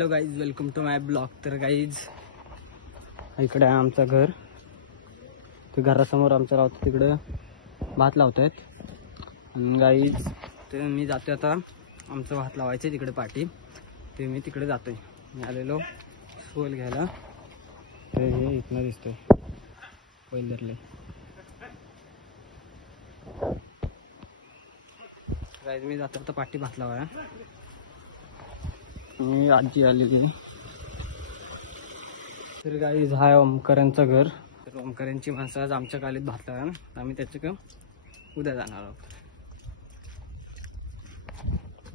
Hello guys, welcome to my blog. तर guys इकडे आहे आमचं घर. ते घरासमोर आमचं लावतो, तिकडं भात लावत आहेत. आणि गाईज ते मी जातोय आता आमचं भात लावायचं तिकडे पाठी. ते मी तिकडे जातोय. मी आलेलो सोल घ्यायला. ते हे इथनं दिसतोय पहिल्यांदरले. गाईज मी जातो आता पाठी भात लावायला. मी आजी आलेली. तर गाईज हा ओमकारांचं घर. तर ओमकारांची माणसं आज आमच्या कालीत भात लावणार. आम्ही त्याच्या उद्या जाणार आहोत.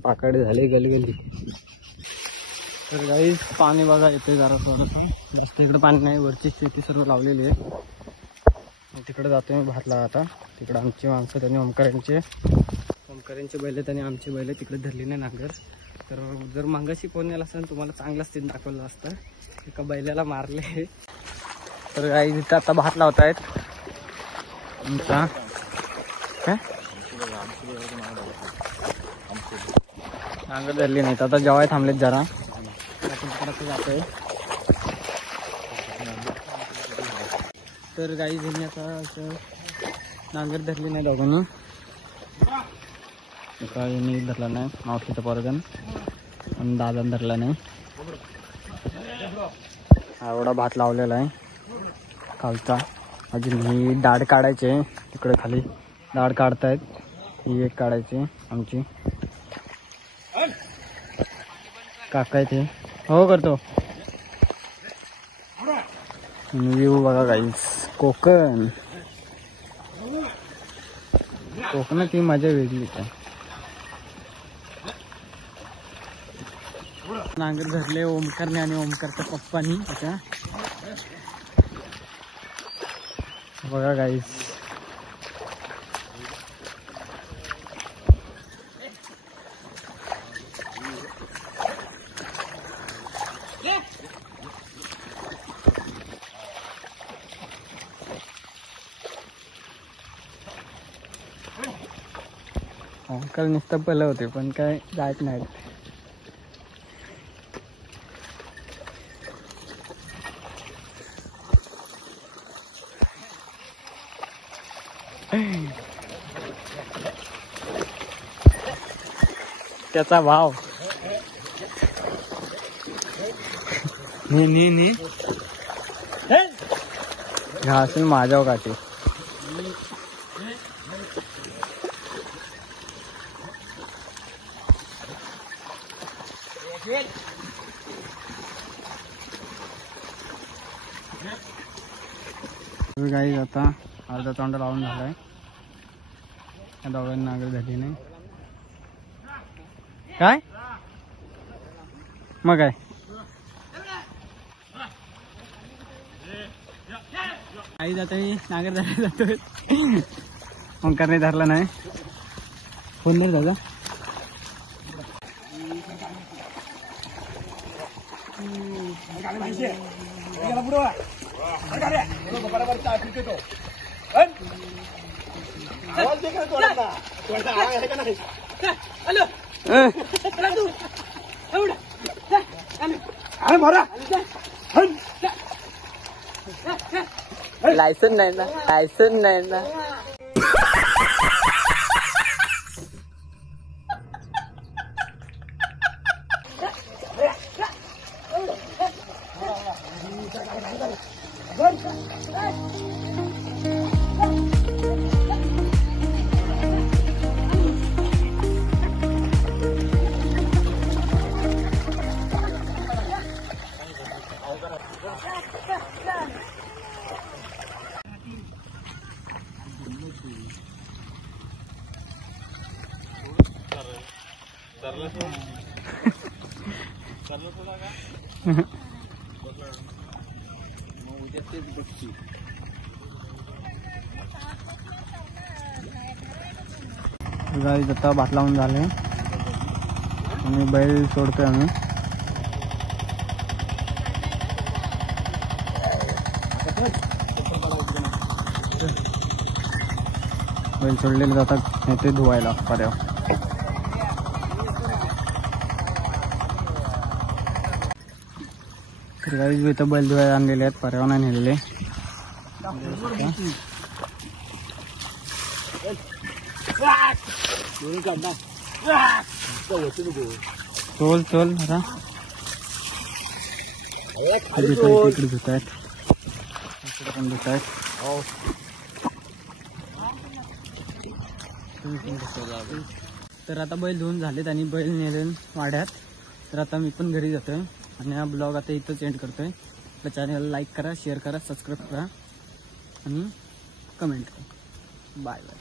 पाकडे झाले गलगली. तर गाईज पाणी बघा येते जरा थोडंसं. तिकडे पाणी नाही, वरची शेती सर्व लावलेली आहे. तिकडे जातोय मी भात लावा. आता तिकडे आमची माणसं त्यांनी ओमकारांचे बैल त्यांनी आमची बैल तिकडे धरली नाही नांगर. तर जर मागाशी फोन यायला असेल तुम्हाला चांगलाच सीन दाखवलं असतं. एका बैलाला मारले. तर गाईज इथं आता भात लावतायत आमचा. काय नांगर धरली नाहीत. आता जेवाय थांबलेत जरा. जातोय. तर गाईज यांनी आता असं नांगर धरली नाही दोघांनी. एका यांनी धरला नाही, मावशीचा पोरगण, आणि दादान धरला नाही. एवढा भात लावलेला आहे खालचा. अजून ही दाढ काढायची. तिकडे खाली दाढ काढतायत. ही एक काढायची आमची काका आहे ते. हो करतो. व्ह्यू बघा गाईस. कोकणात ही मजा वेगळीच आहे. नांगर धरले ओमकारने आणि ओमकारच्या पप्पानी. आता बघा गाईस. ओमकार नुसतं पलं होते पण काय जात नाहीत. त्याचा भाव नी हा असेल माझ्यावर काठी. गाईज आता अर्धा तोंड लावून झालाय. या दोघांनी नांगर धरली नाही. काय मग काय आई जाता मी नांगर धरायला जातोय. ओंकारने धरला नाही. फोन नाही दादा. लायसन नाही ना. गाईज आता भात लावून झाले आणि बैल सोडतोय आम्ही. बैल सोडलेले जातात ते धुवायला पर्याव. तर गाईज इथं बैल धुवायला आणलेले आहेत, परवाना नेलेले. चोल चोल आता इकडे धुत आहेत, इकडे पण धुत आहेत. तर आता बैल धुवून झालेत आणि बैल नेले वाड्यात. तर आता मी पण घरी जातोय आणि हा ब्लॉग आता इथंच एंड करतोय. आपल्या चॅनलला लाईक करा, शेअर करा, सबस्क्राईब करा आणि कमेंट करा. Bye bye.